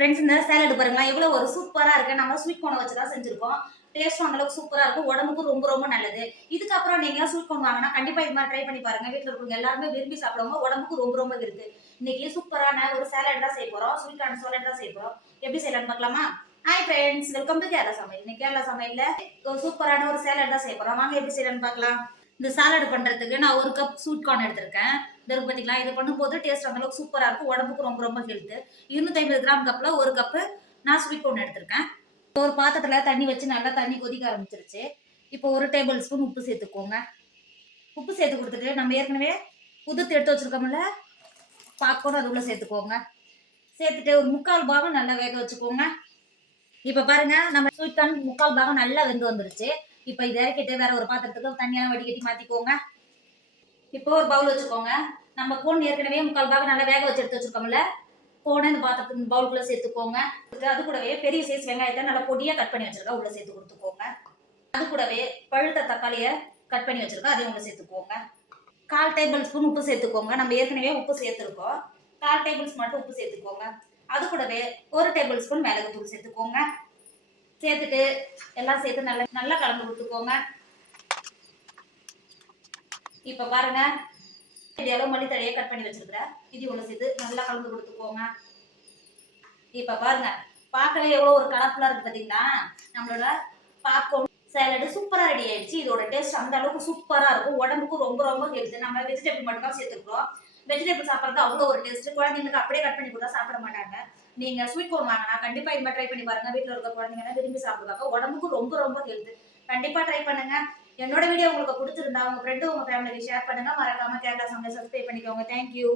Friends இந்த salad பாருங்களா எவ்வளோ ஒரு சூப்பராக இருக்கு. நம்ம ஸ்வீட் கார்னை வச்சு தான் செஞ்சிருக்கோம். டேஸ்ட்டும் அந்த அளவுக்கு சூப்பராக இருக்கும். உடம்புக்கும் ரொம்ப ரொம்ப நல்லது. இதுக்கப்புறம் நீங்க ஸ்வீட் கார்ன் வாங்கினா கண்டிப்பா இது மாதிரி ட்ரை பண்ணி பாருங்க. வீட்டில் இருக்கவங்க எல்லாருமே விரும்பி சாப்பிடுவாங்க. உடம்புக்கு ரொம்ப ரொம்ப இருக்கு. இன்னைக்கு சூப்பரான ஒரு சேலட் தான் செய்ய போறோம். ஸ்வீட் கார்ன் சேலட் தான் செய்ய போறோம். எப்படி செய்யலாம்னு பார்க்கலாமா? Hi friends, welcome to Kerala சமையல். இன்னைக்கு கேரளா சமையல்ல ஒரு சூப்பரான ஒரு சேலட் தான் செய்ய போறோம். வாங்க எப்படி செய்யலாம்னு பார்க்கலாம். இந்த சாலட் பண்றதுக்கு நான் ஒரு கப் ஸ்வீட் கார்ன் எடுத்திருக்கேன். இந்த இருக்கு பாத்தீங்களா, இது பண்ணும்போது டேஸ்ட் அந்த அளவுக்கு சூப்பரா இருக்கும். உடம்புக்கு ரொம்ப ரொம்ப ஹெல்த். 250 கிராம் கப்ல ஒரு கப்பு நான் ஸ்வீட் கார்ன் எடுத்திருக்கேன். ஒரு பாத்திரத்துல தண்ணி வச்சு நல்லா தண்ணி கொதிக்க ஆரம்பிச்சிருச்சு. இப்போ ஒரு டேபிள் ஸ்பூன் உப்பு சேர்த்துக்கோங்க. உப்பு சேர்த்து கொடுத்துட்டு நம்ம ஏற்கனவே உதிர்த்து எடுத்து வச்சிருக்கோம்ல பாப்கார்ன், அது உள்ள சேர்த்துக்கோங்க. சேர்த்துட்டு ஒரு 3/4 பாகம் நல்லா வேக வச்சுக்கோங்க. இப்ப பாருங்க, நம்ம ஸ்வீட் கார்ன் 3/4 பாகம் நல்லா வெந்து வந்துருச்சு. இப்ப இதை இறக்கிட்டு வேற ஒரு பாத்திரத்துக்கு தண்ணியெல்லாம் வடிகட்டி மாத்திக்கோங்க. இப்போ ஒரு பவுல் வச்சுக்கோங்க. நம்ம கோன் ஏற்கனவே 3/4 பாகம் நல்லா வேக வச்சு எடுத்து வச்சிருக்கோம்ல, கோனை இந்த பாத்திரத்துக்கு பவுலுக்குள்ள சேர்த்துக்கோங்க. அது கூடவே பெரிய சைஸ் வெங்காயத்தை நல்லா பொடியா கட் பண்ணி வச்சிருக்கா உள்ள சேர்த்து கொடுத்துக்கோங்க. அது கூடவே பழுத்த தக்காளிய கட் பண்ணி வச்சிருக்கோம், அதையும் உள்ள சேர்த்துக்கோங்க. 1/4 டேபிள் ஸ்பூன் உப்பு சேர்த்துக்கோங்க. நம்ம ஏற்கனவே உப்பு சேர்த்துருக்கோம். 1/4 டேபிள் ஸ்பூன் மட்டும் உப்பு சேர்த்துக்கோங்க. அது கூடவே 1 டேபிள் ஸ்பூன் மிளகுத்தூள் சேர்த்துக்கோங்க. சேர்த்துட்டு எல்லாம் சேர்த்து நல்லா நல்லா கலந்து கொடுத்துக்கோங்க. இப்ப பாருங்க, அளவு மல்லித்தழையை கட் பண்ணி வச்சிருக்கிறேன், இது உள்ள சேர்த்து நல்லா கலந்து கொடுத்துக்கோங்க. இப்ப பாருங்க, பார்க்கவே எவ்வளவு ஒரு கலர்ஃபுல்லா இருக்கு பாத்தீங்களா. நம்மளோட பாப்கார்ன் சாலட் சூப்பரா ரெடி ஆயிடுச்சு. இதோட டேஸ்ட் அந்த அளவுக்கு சூப்பரா இருக்கும். உடம்புக்கு ரொம்ப ரொம்ப ஹெல்த். நம்ம வெஜிடபிள் மட்டும் தான் சேர்த்துக்கிறோம். வெஜிடபிள் சாப்பிட்றது அவ்வளோ ஒரு டேஸ்ட். குழந்தைங்களுக்கு அப்படியே கட் பண்ணி கொடுத்தா சாப்பிட மாட்டாங்க. நீங்க ஸ்வீட் கார்ன் வாங்கினா கண்டிப்பா இது மாதிரி ட்ரை பண்ணி பாருங்க. வீட்டில் இருக்க குழந்தைங்க விரும்பி சாப்பிடுவாங்க. உடம்புக்கு ரொம்ப ரொம்ப ஹெல்த். கண்டிப்பா ட்ரை பண்ணுங்க. என்னோட வீடியோ உங்களுக்கு பிடிச்சிருந்தா உங்க ஃப்ரெண்டு உங்க ஃபேமிலிக்கு ஷேர் பண்ணுங்க. மறக்காம கேரளா சமையல் சப்ஸ்கிரைப் பண்ணிக்கோங்க. தேங்க்யூ.